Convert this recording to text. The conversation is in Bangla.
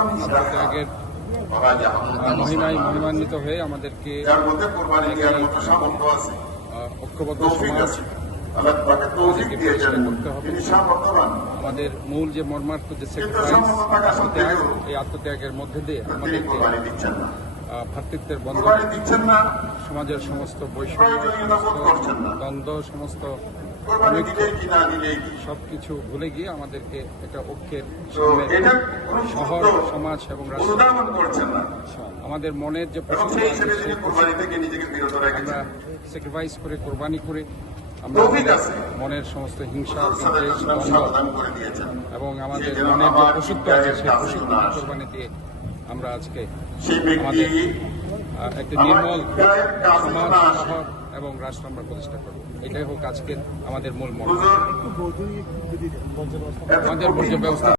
আত্মত্যাগের মহিমায় মহিমান্বিত হয়ে আমাদেরকে ঐক্যবদ্ধ সমাজ করতে হবে। আমাদের মূল যে মর্মার্থ যে আত্মত্যাগ, এই আত্মত্যাগের মধ্যে দিয়ে আমাদেরকে ভ্রাতৃত্বের বন্ধন, সমাজের সমস্ত বৈষম্য, দ্বন্দ্ব, সমস্ত সবকিছু ভুলে গিয়ে আমাদেরকে একটা ঐক্যের শহর, সমাজ এবং রাষ্ট্র, আমাদের মনের যে পছন্দ আমরা স্যাক্রিফাইস করে, কোরবানি করে আমরা মনের সমস্ত হিংসা, এবং আমাদের মনের যে পশুত্ব আছে সেই পশুত্ব কোরবানি দিয়ে আমরা আজকে আমাদের একটি নির্মল সমাজ, শহর এবং রাষ্ট্র আমরা প্রতিষ্ঠা করব। এটাই হোক আজকের আমাদের মূল মন্ত্র। আমাদের বর্জ্য ব্যবস্থা